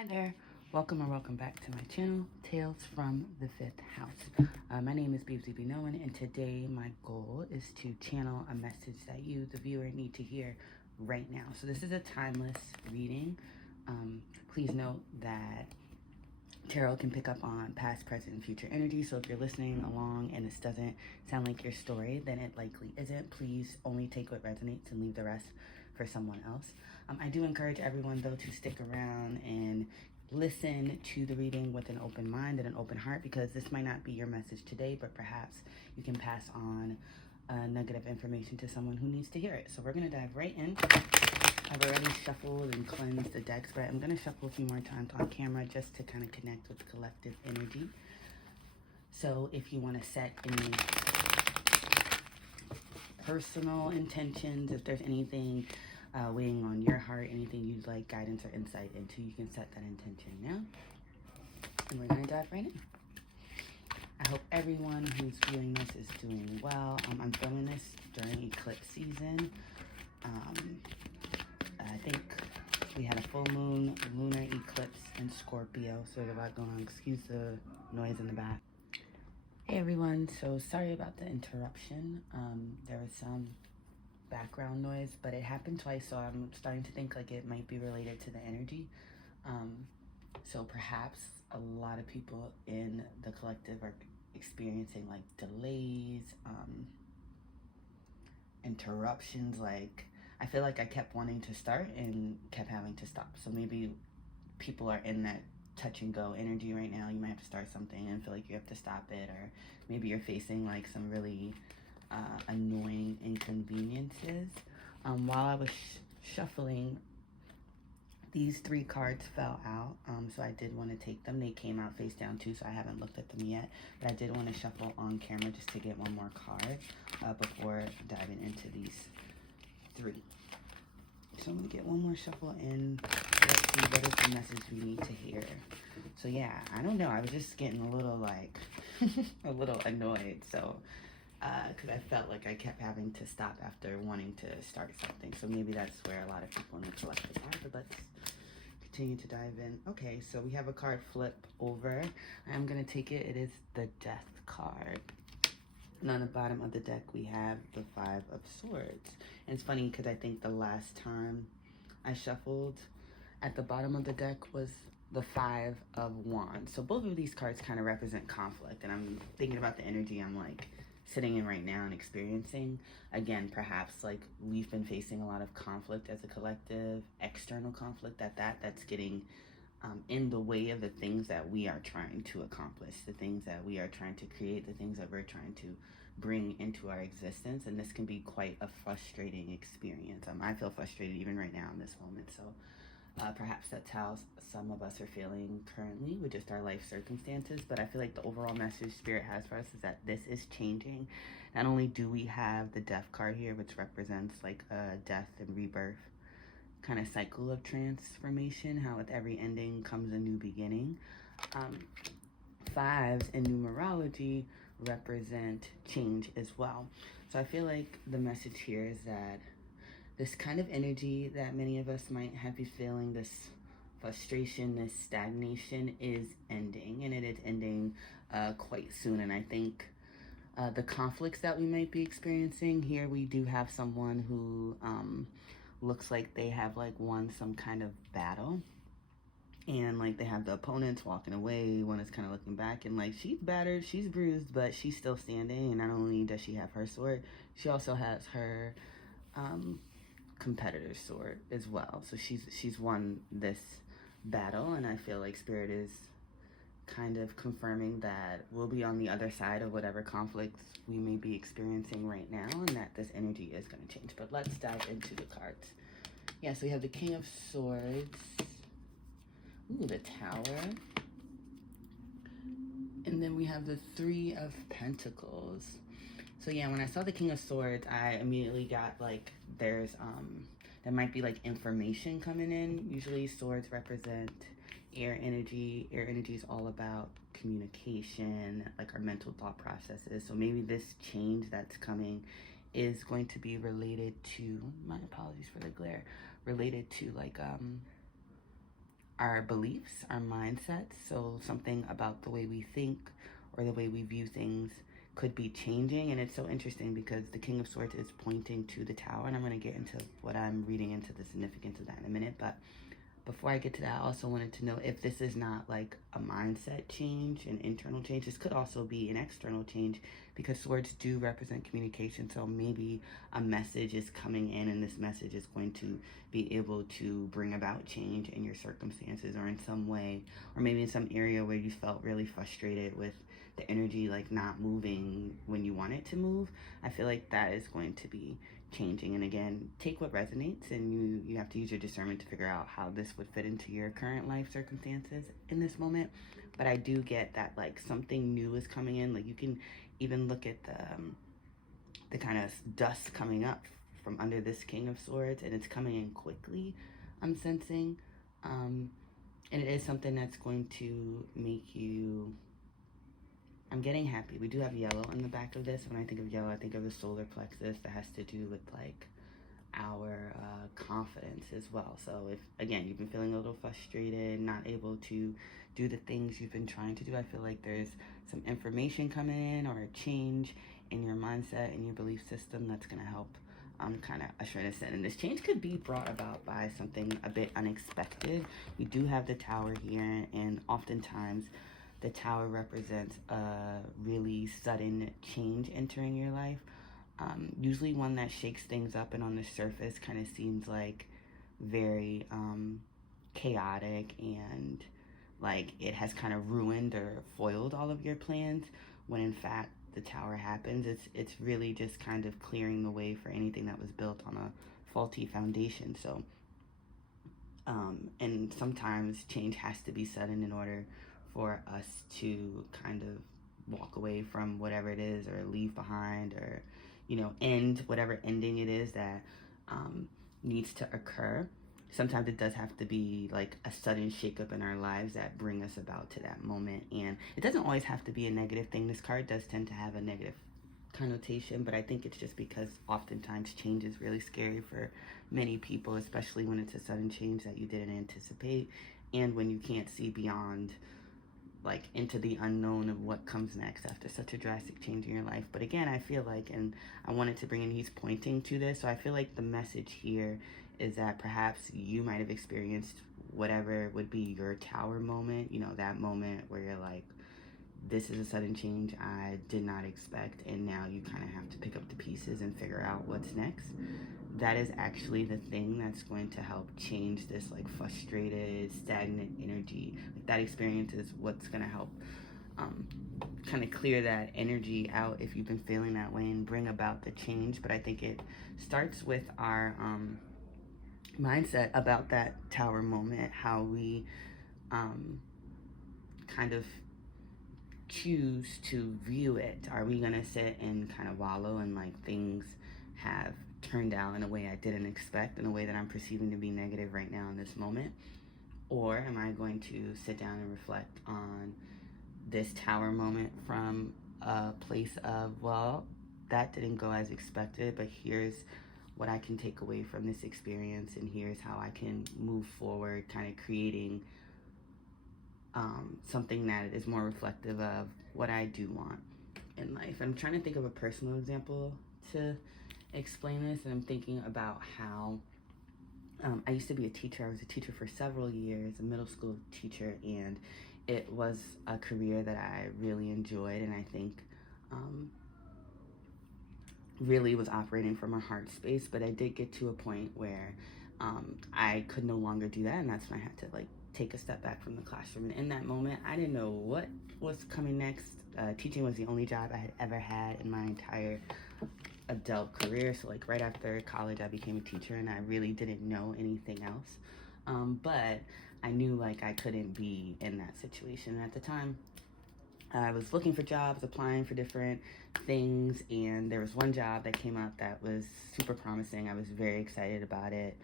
Hi there, welcome or welcome back to my channel, Tales from the Fifth House. My name is Beebsy B. Noen, and today my goal is to channel a message that you, the viewer, need to hear right now. So this is a timeless reading. Please note that tarot can pick up on past, present, and future energy. So if you're listening along and this doesn't sound like your story, then it likely isn't. Please only take what resonates and leave the rest for someone else. I do encourage everyone, though, to stick around and listen to the reading with an open mind and an open heart, because this might not be your message today, but perhaps you can pass on a nugget of information to someone who needs to hear it. So we're going to dive right in. I've already shuffled and cleansed the decks, but I'm going to shuffle a few more times on camera just to kind of connect with collective energy. So if you want to set any personal intentions, if there's anything weighing on your heart, anything you'd like guidance or insight into, you can set that intention now. And we're going to dive right in. I hope everyone who's viewing this is doing well. I'm filming this during eclipse season. I think we had a full moon lunar eclipse in Scorpio, so there's a lot going on. Excuse the noise in the back. Hey everyone, so sorry about the interruption. There was some background noise, but it happened twice, so I'm starting to think like it might be related to the energy. So perhaps a lot of people in the collective are experiencing like delays, interruptions. Like I feel like I kept wanting to start and kept having to stop. So maybe people are in that touch and go energy right now. You might have to start something and feel like you have to stop it, or maybe you're facing like some really annoying inconveniences. While I was shuffling, these three cards fell out, so I did want to take them. They came out face down too, so I haven't looked at them yet, but I did want to shuffle on camera just to get one more card before diving into these three. So I'm going to get one more shuffle in. Let's see, what is the message we need to hear? So yeah, I don't know, I was just getting a little like a little annoyed, so because I felt like I kept having to stop after wanting to start something. So maybe that's where a lot of people in the collective are, but let's continue to dive in. Okay, so we have a card flip over. I'm going to take it. It is the Death card. And on the bottom of the deck, we have the Five of Swords. And it's funny because I think the last time I shuffled, at the bottom of the deck was the Five of Wands. So both of these cards kind of represent conflict. And I'm thinking about the energy I'm like sitting in right now and experiencing. Again, perhaps like we've been facing a lot of conflict as a collective, external conflict that's getting in the way of the things that we are trying to accomplish, the things that we are trying to create, the things that we're trying to bring into our existence. And this can be quite a frustrating experience. I feel frustrated even right now in this moment. So perhaps that's how some of us are feeling currently with just our life circumstances. But I feel like the overall message Spirit has for us is that this is changing. Not only do we have the Death card here, which represents like a death and rebirth kind of cycle of transformation, how with every ending comes a new beginning. Fives in numerology represent change as well. So I feel like the message here is that this kind of energy that many of us might have been feeling, this frustration, this stagnation, is ending, and it is ending quite soon. And I think the conflicts that we might be experiencing here, we do have someone who looks like they have like won some kind of battle, and like they have the opponents walking away. One is kind of looking back, and like she's battered, she's bruised, but she's still standing. And not only does she have her sword, she also has her competitor's sword as well. So she's won this battle, and I feel like Spirit is kind of confirming that we'll be on the other side of whatever conflicts we may be experiencing right now, and that this energy is going to change. But let's dive into the cards. Yeah, so we have the King of Swords, ooh, the Tower, and then we have the Three of Pentacles. So yeah, when I saw the King of Swords, I immediately got like there might be like information coming in. Usually swords represent air energy. Air energy is all about communication, like our mental thought processes. So maybe this change that's coming is going to be related to, my apologies for the glare, related to like our beliefs, our mindsets. So something about the way we think or the way we view things could be changing. And it's so interesting because the King of Swords is pointing to the Tower, and I'm going to get into what I'm reading into the significance of that in a minute. But before I get to that, I also wanted to know if this is not like a mindset change, an internal change. This could also be an external change because swords do represent communication. So maybe a message is coming in, and this message is going to be able to bring about change in your circumstances or in some way, or maybe in some area where you felt really frustrated with the energy like not moving when you want it to move. I feel like that is going to be changing. And again, take what resonates, and you have to use your discernment to figure out how this would fit into your current life circumstances in this moment. But I do get that like something new is coming in. Like you can even look at the kind of dust coming up from under this King of Swords, and it's coming in quickly, I'm sensing. And it is something that's going to make you, I'm getting happy. We do have yellow on the back of this. When I think of yellow, I think of the solar plexus that has to do with like our confidence as well. So if, again, you've been feeling a little frustrated, not able to do the things you've been trying to do, I feel like there's some information coming in or a change in your mindset and your belief system that's going to help kind of usher this in. And this change could be brought about by something a bit unexpected. We do have the Tower here, and oftentimes the Tower represents a really sudden change entering your life. Usually one that shakes things up and on the surface kind of seems like very chaotic and like it has kind of ruined or foiled all of your plans, when in fact the Tower happens. It's really just kind of clearing the way for anything that was built on a faulty foundation. So and sometimes change has to be sudden in order for us to kind of walk away from whatever it is, or leave behind, or end whatever ending it is that needs to occur. Sometimes it does have to be like a sudden shakeup in our lives that bring us about to that moment, and it doesn't always have to be a negative thing. This card does tend to have a negative connotation, but I think it's just because oftentimes change is really scary for many people, especially when it's a sudden change that you didn't anticipate, and when you can't see beyond like into the unknown of what comes next after such a drastic change in your life. But again, I feel like, and I wanted to bring in, he's pointing to this, so I feel like the message here is that perhaps you might have experienced whatever would be your Tower moment, that moment where you're like, this is a sudden change I did not expect, and now you kind of have to pick up the pieces and figure out what's next. That is actually the thing that's going to help change this like frustrated, stagnant energy. Like that experience is what's going to help kind of clear that energy out if you've been feeling that way and bring about the change. But I think it starts with our mindset about that Tower moment, how we kind of choose to view it. Are we going to sit and kind of wallow and like things have turned out in a way I didn't expect, in a way that I'm perceiving to be negative right now in this moment? Or am I going to sit down and reflect on this Tower moment from a place of, well, that didn't go as expected, but here's what I can take away from this experience, and here's how I can move forward, kind of creating something that is more reflective of what I do want in life. I'm trying to think of a personal example to explain this, and I'm thinking about how I used to be a teacher. I was a teacher for several years, a middle school teacher, and it was a career that I really enjoyed, and I think really was operating from a heart space. But I did get to a point where I could no longer do that, and that's when I had to like take a step back from the classroom. And in that moment, I didn't know what was coming next. Teaching was the only job I had ever had in my entire adult career. So like right after college, I became a teacher, and I really didn't know anything else. But I knew like I couldn't be in that situation. And at the time, I was looking for jobs, applying for different things, and there was one job that came up that was super promising. I was very excited about it.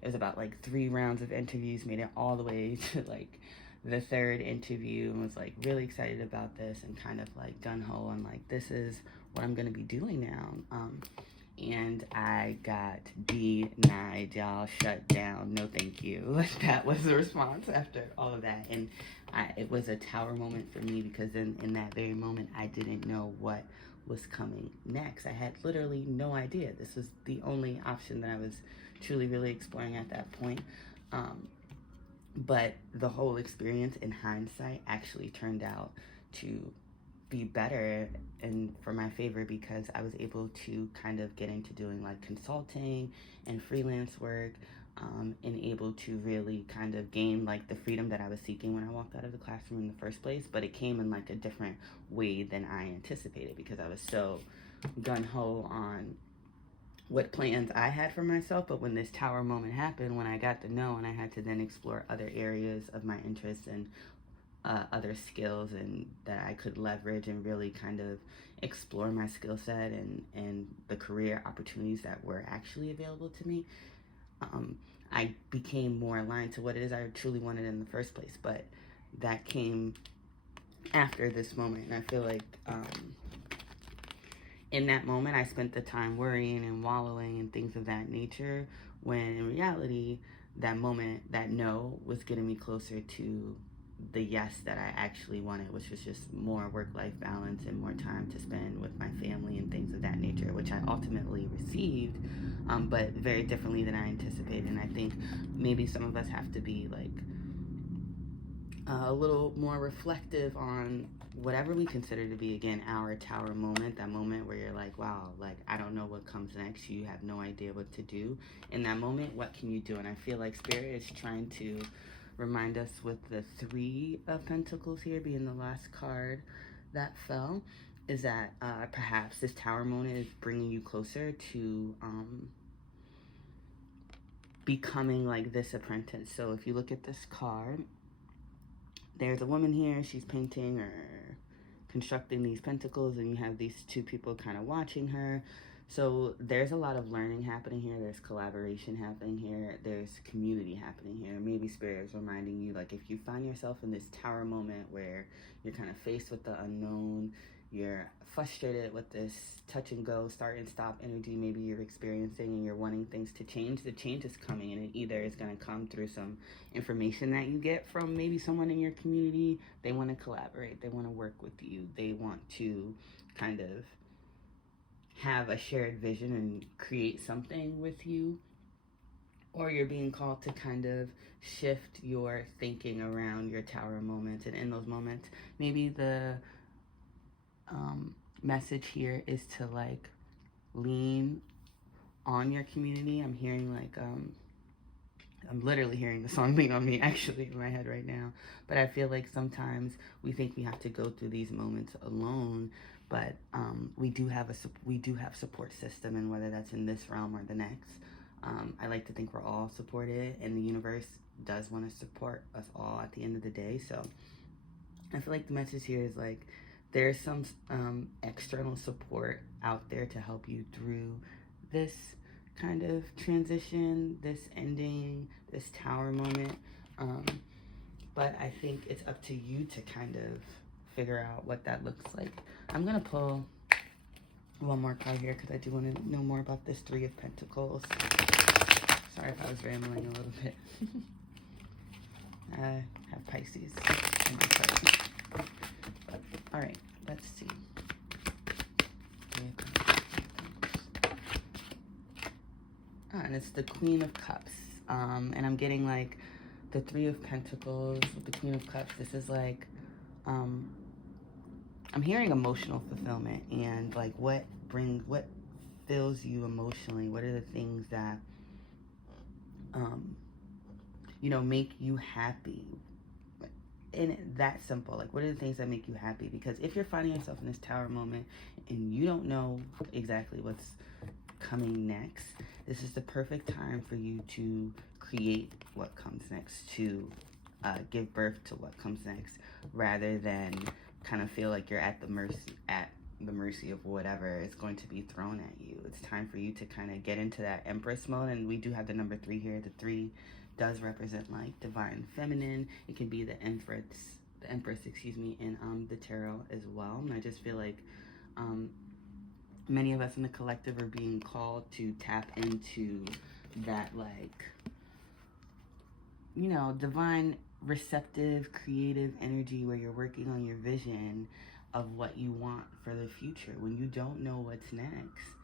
It was about like 3 rounds of interviews, made it all the way to like the 3rd interview, and was like really excited about this and kind of like gung-ho on like, this is what I'm going to be doing now. and I got denied, y'all. Shut down. No, thank you. That was the response after all of that. And it was a tower moment for me because in that very moment, I didn't know what was coming next. I had literally no idea. This was the only option that I was truly, really exploring at that point. But the whole experience in hindsight actually turned out to be better and for my favor because I was able to kind of get into doing like consulting and freelance work, and able to really kind of gain like the freedom that I was seeking when I walked out of the classroom in the first place. But it came in like a different way than I anticipated because I was so gun-ho on what plans I had for myself. But when this tower moment happened, when I got to know and I had to then explore other areas of my interests and other skills and that I could leverage and really kind of explore my skill set and the career opportunities that were actually available to me, I became more aligned to what it is I truly wanted in the first place. But that came after this moment, and I feel like in that moment I spent the time worrying and wallowing and things of that nature, when in reality that moment, that no, was getting me closer to the yes that I actually wanted, which was just more work-life balance and more time to spend with my family and things of that nature, which I ultimately received, but very differently than I anticipated. And I think maybe some of us have to be like a little more reflective on whatever we consider to be, again, our tower moment, that moment where you're like, wow, like, I don't know what comes next. You have no idea what to do. In that moment, what can you do? And I feel like Spirit is trying to remind us with the Three of Pentacles here being the last card that fell, is that perhaps this tower moment is bringing you closer to becoming like this apprentice. So if you look at this card, there's a woman here, she's painting or constructing these pentacles, and you have these two people kind of watching her. So there's a lot of learning happening here, there's collaboration happening here, there's community happening here. Maybe Spirit is reminding you, like, if you find yourself in this tower moment where you're kind of faced with the unknown, you're frustrated with this touch and go, start and stop energy maybe you're experiencing, and you're wanting things to change, the change is coming, and it either is going to come through some information that you get from maybe someone in your community. They want to collaborate, they want to work with you, they want to kind of have a shared vision and create something with you, or you're being called to kind of shift your thinking around your tower moments. And in those moments, maybe the message here is to like lean on your community. I'm hearing like I'm literally hearing the song Lean On Me actually in my head right now. But I feel like sometimes we think we have to go through these moments alone, but we do have support system, and whether that's in this realm or the next, I like to think we're all supported, and the universe does want to support us all at the end of the day. So I feel like the message here is like there's some external support out there to help you through this kind of transition, this ending, this tower moment. But I think it's up to you to kind of figure out what that looks like. I'm going to pull one more card here because I do want to know more about this Three of Pentacles. Sorry if I was rambling a little bit. I have Pisces in my chart. All right, let's see. And it's the Queen of Cups. And I'm getting like the Three of Pentacles with the Queen of Cups. This is like, I'm hearing emotional fulfillment, and like what fills you emotionally? What are the things that, make you happy? And that simple, like what are the things that make you happy? Because if you're finding yourself in this tower moment and you don't know exactly what's coming next, this is the perfect time for you to create what comes next, to give birth to what comes next, rather than kind of feel like you're at the mercy of whatever is going to be thrown at you. It's time for you to kind of get into that Empress mode. And we do have the number 3 here. The 3 does represent like divine feminine. It can be the Empress, in the tarot as well. And I just feel like many of us in the collective are being called to tap into that, like, divine, receptive, creative energy where you're working on your vision of what you want for the future. When you don't know what's next,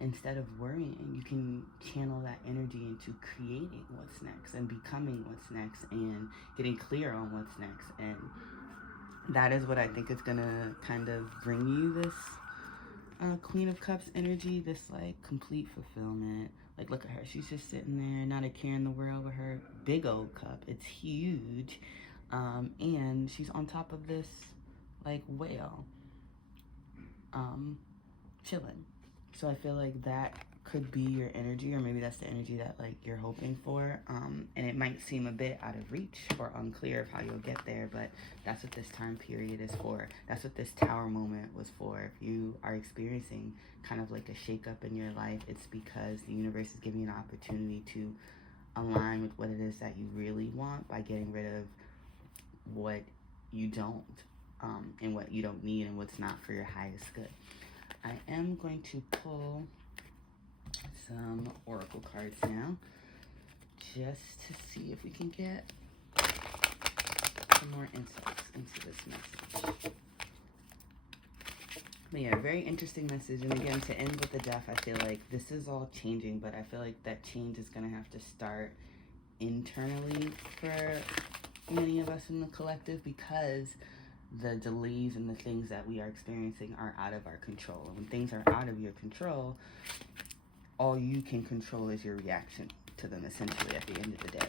instead of worrying, you can channel that energy into creating what's next and becoming what's next and getting clear on what's next. And that is what I think is going to kind of bring you this Queen of Cups energy, this like complete fulfillment. Like, look at her. She's just sitting there, not a care in the world with her big old cup. It's huge. And she's on top of this like whale, chilling. So I feel like that could be your energy, or maybe that's the energy that like you're hoping for. And it might seem a bit out of reach or unclear of how you'll get there, but that's what this time period is for. That's what this tower moment was for. If you are experiencing kind of like a shakeup in your life, it's because the universe is giving you an opportunity to align with what it is that you really want by getting rid of what you don't, and what you don't need and what's not for your highest good. I am going to pull some oracle cards now, just to see if we can get some more insights into this message. But yeah, very interesting message. And again, to end with the death, I feel like this is all changing, but I feel like that change is going to have to start internally for many of us in the collective, because the delays and the things that we are experiencing are out of our control. And when things are out of your control, all you can control is your reaction to them, essentially, at the end of the day.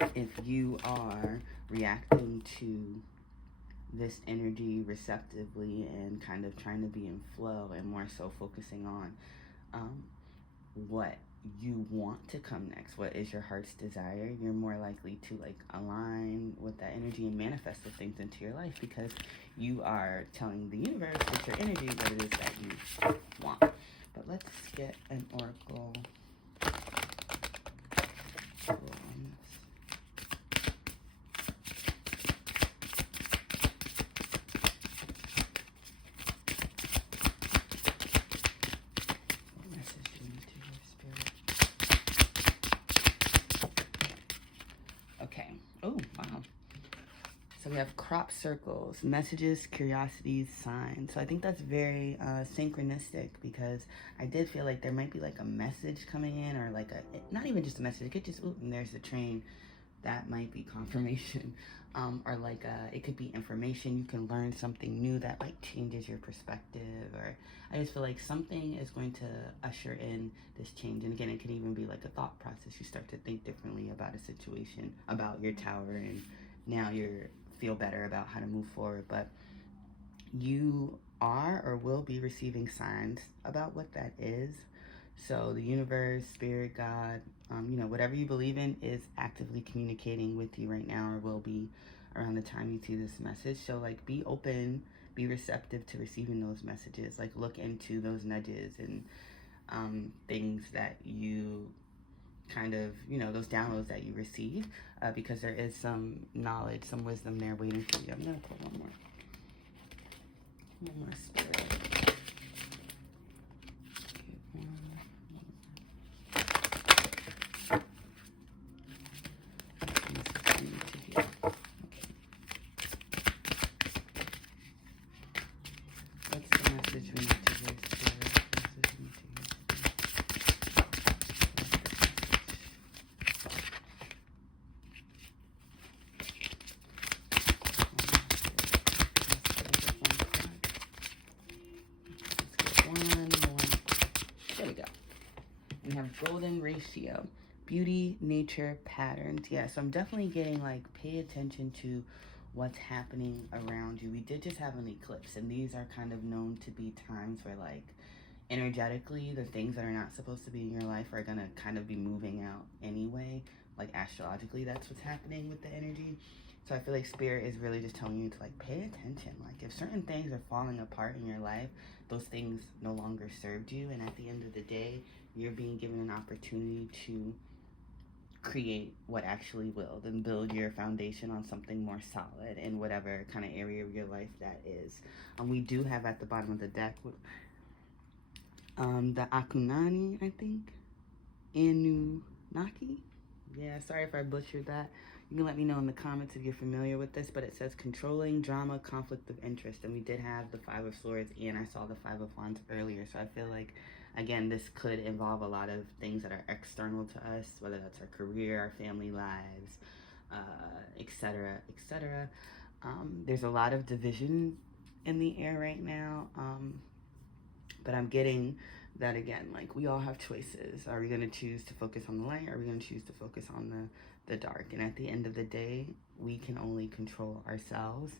And if you are reacting to this energy receptively and kind of trying to be in flow and more so focusing on what you want to come next, what is your heart's desire, you're more likely to like align with that energy and manifest the things into your life, because you are telling the universe with your energy what it is that you want. But let's get an oracle on this. What message do we need to hear, Spirit? Okay. Oh, wow. So we have crop circles, messages, curiosities, signs. So I think that's very synchronistic, because I did feel like there might be like a message coming in, or like not even just a message. It could just, and there's the train. That might be confirmation. Or like it could be information. You can learn something new that like changes your perspective. Or I just feel like something is going to usher in this change. And again, it can even be like a thought process. You start to think differently about a situation, about your tower, and now you're feel better about how to move forward. But you are or will be receiving signs about what that is. So the universe, spirit, God, whatever you believe in is actively communicating with you right now, or will be around the time you see this message. So like, be open, be receptive to receiving those messages. Like, look into those nudges and things that you kind of, those downloads that you receive, because there is some knowledge, some wisdom there waiting for you. I'm going to pull one more spirit. What's the message we need to hear, Spirit? There we go. We have golden ratio, beauty, nature, patterns. Yeah, so I'm definitely getting like, pay attention to what's happening around you. We did just have an eclipse, and these are kind of known to be times where like energetically the things that are not supposed to be in your life are gonna kind of be moving out anyway. Like astrologically, that's what's happening with the energy. So I feel like spirit is really just telling you to like, pay attention. Like, if certain things are falling apart in your life, those things no longer served you, and at the end of the day, you're being given an opportunity to create what actually will, and build your foundation on something more solid in whatever kind of area of your life that is. We do have at the bottom of the deck The Akunani, I think. Anunnaki. Yeah, sorry if I butchered that. You can let me know in the comments if you're familiar with this, but it says controlling drama, conflict of interest. And we did have the Five of Swords, and I saw the Five of Wands earlier. So I feel like, again, this could involve a lot of things that are external to us, whether that's our career, our family lives, etc., etc. There's a lot of division in the air right now. But I'm getting that again, like we all have choices. Are we going to choose to focus on the light? Or are we going to choose to focus on the dark? And at the end of the day, we can only control ourselves.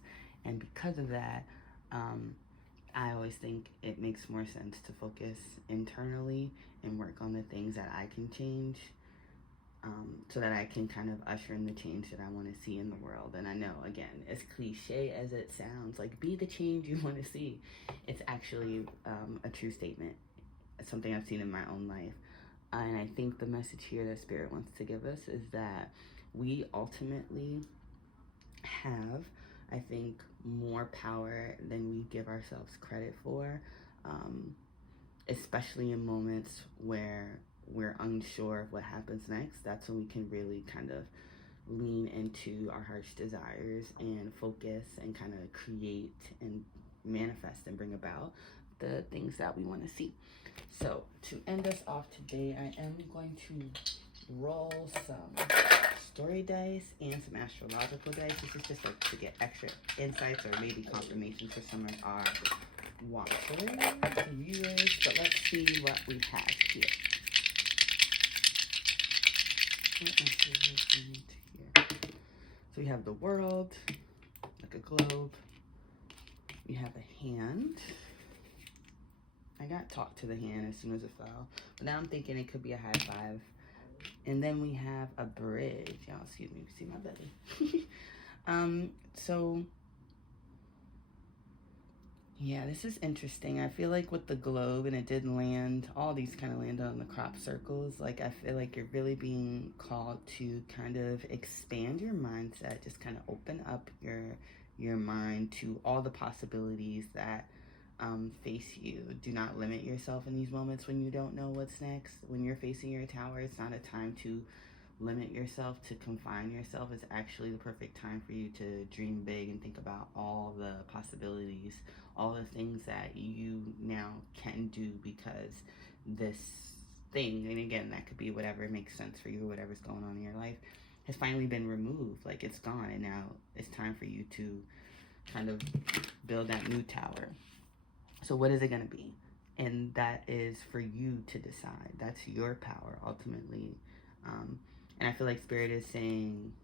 And because of that, I always think it makes more sense to focus internally and work on the things that I can change, so that I can kind of usher in the change that I want to see in the world. And I know, again, as cliche as it sounds, like be the change you want to see, it's actually a true statement. It's something I've seen in my own life. And I think the message here that Spirit wants to give us is that we ultimately have, I think, more power than we give ourselves credit for, especially in moments where we're unsure of what happens next. That's when we can really kind of lean into our heart's desires and focus and kind of create and manifest and bring about the things that we want to see. So to end us off today, I am going to roll some story dice and some astrological dice. This is just like to get extra insights or maybe confirmation for some of our watchers, viewers. But let's see what we have here. So we have the world, like a globe. We have a hand. I got talked to the hand as soon as it fell, but now I'm thinking it could be a high five. And then we have a bridge. Y'all, excuse me, you see my belly. So yeah, this is interesting. I feel like with the globe, and it did land, all these kind of land on the crop circles. Like, I feel like you're really being called to kind of expand your mindset, just kind of open up your mind to all the possibilities that face you. Do not limit yourself in these moments when you don't know what's next. When you're facing your tower, it's not a time to limit yourself, to confine yourself. It's actually the perfect time for you to dream big and think about all the possibilities, all the things that you now can do, because this thing, and again, that could be whatever makes sense for you, whatever's going on in your life, has finally been removed. Like, it's gone, and now it's time for you to kind of build that new tower. So what is it going to be? And that is for you to decide. That's your power, ultimately. And I feel like Spirit is saying,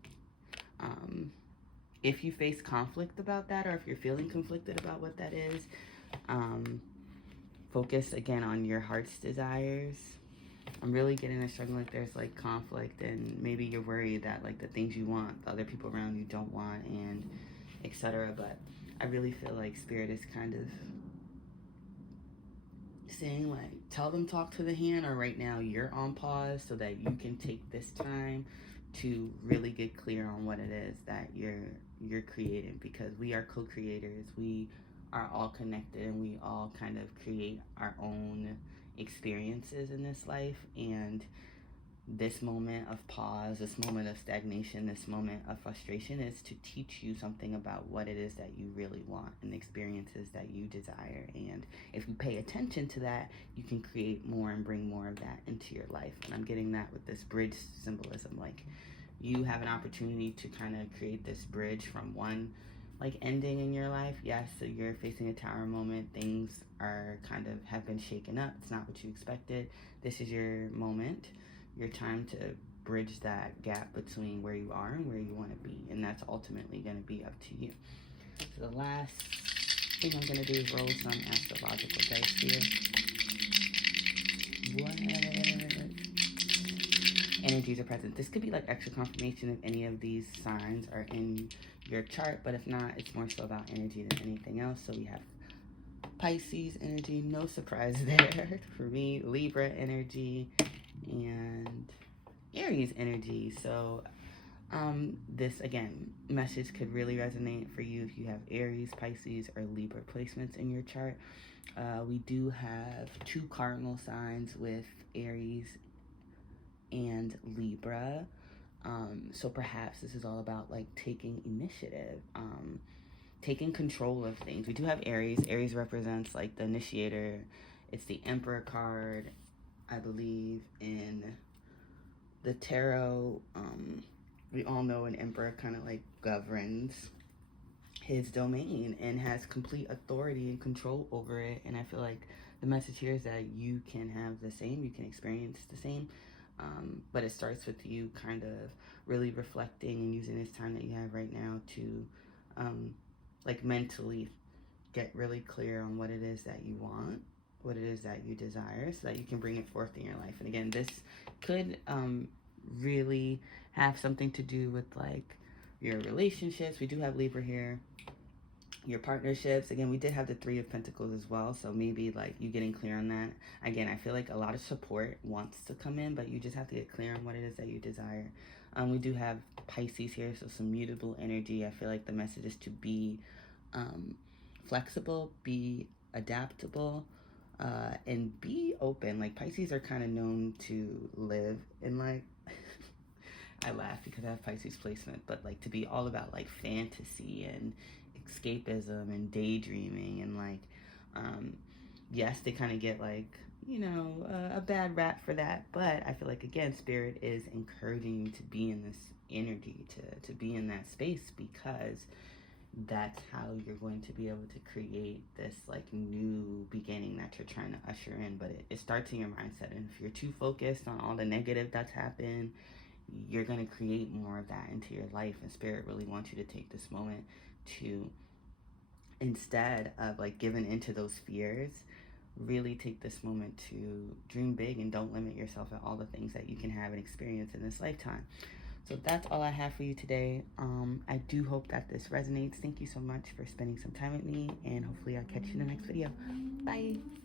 if you face conflict about that, or if you're feeling conflicted about what that is, focus again on your heart's desires. I'm really getting a struggle like there's like conflict, and maybe you're worried that like the things you want, the other people around you don't want, and etc. But I really feel like Spirit is kind of saying, like, tell them talk to the hand, or right now you're on pause so that you can take this time to really get clear on what it is that you're creating, because we are co-creators. We are all connected, and we all kind of create our own experiences in this life. And this moment of pause, this moment of stagnation, this moment of frustration is to teach you something about what it is that you really want and the experiences that you desire. And if you pay attention to that, you can create more and bring more of that into your life. And I'm getting that with this bridge symbolism. Like, you have an opportunity to kind of create this bridge from one like ending in your life. Yes, so you're facing a tower moment. Things are kind of have been shaken up. It's not what you expected. This is your moment, your time to bridge that gap between where you are and where you want to be. And that's ultimately going to be up to you. So the last thing I'm going to do is roll some astrological dice here. What energies are present? This could be like extra confirmation if any of these signs are in your chart, but if not, it's more so about energy than anything else. So we have Pisces energy, no surprise there for me, Libra energy, and Aries energy. So This, again, message could really resonate for you if you have Aries, Pisces, or Libra placements in your chart. We do have 2 cardinal signs with Aries and Libra. So perhaps this is all about like taking initiative, taking control of things. We do have Aries. Aries represents like the initiator. It's the Emperor card, I believe, in the tarot. We all know an emperor kind of like governs his domain and has complete authority and control over it. And I feel like the message here is that you can have the same, you can experience the same. But it starts with you kind of really reflecting and using this time that you have right now to like mentally get really clear on what it is that you want, what it is that you desire, so that you can bring it forth in your life. And again, this could really have something to do with like your relationships. We do have Libra here. Your partnerships. Again, we did have the 3 of Pentacles as well, so maybe like you getting clear on that. Again, I feel like a lot of support wants to come in, but you just have to get clear on what it is that you desire. We do have Pisces here, so some mutable energy. I feel like the message is to be flexible, be adaptable, and be open. Like Pisces are kind of known to live in like I laugh because I have Pisces placement, but like to be all about like fantasy and escapism and daydreaming and like yes, they kind of get like, you know, a bad rap for that, but I feel like again Spirit is encouraging you to be in this energy, to be in that space, because that's how you're going to be able to create this like new beginning that you're trying to usher in. But it starts in your mindset, and if you're too focused on all the negative that's happened, you're going to create more of that into your life. And Spirit really wants you to take this moment to, instead of like giving into those fears, really take this moment to dream big and don't limit yourself at all the things that you can have and experience in this lifetime. So that's all I have for you today. I do hope that this resonates. Thank you so much for spending some time with me, and hopefully I'll catch you in the next video. Bye.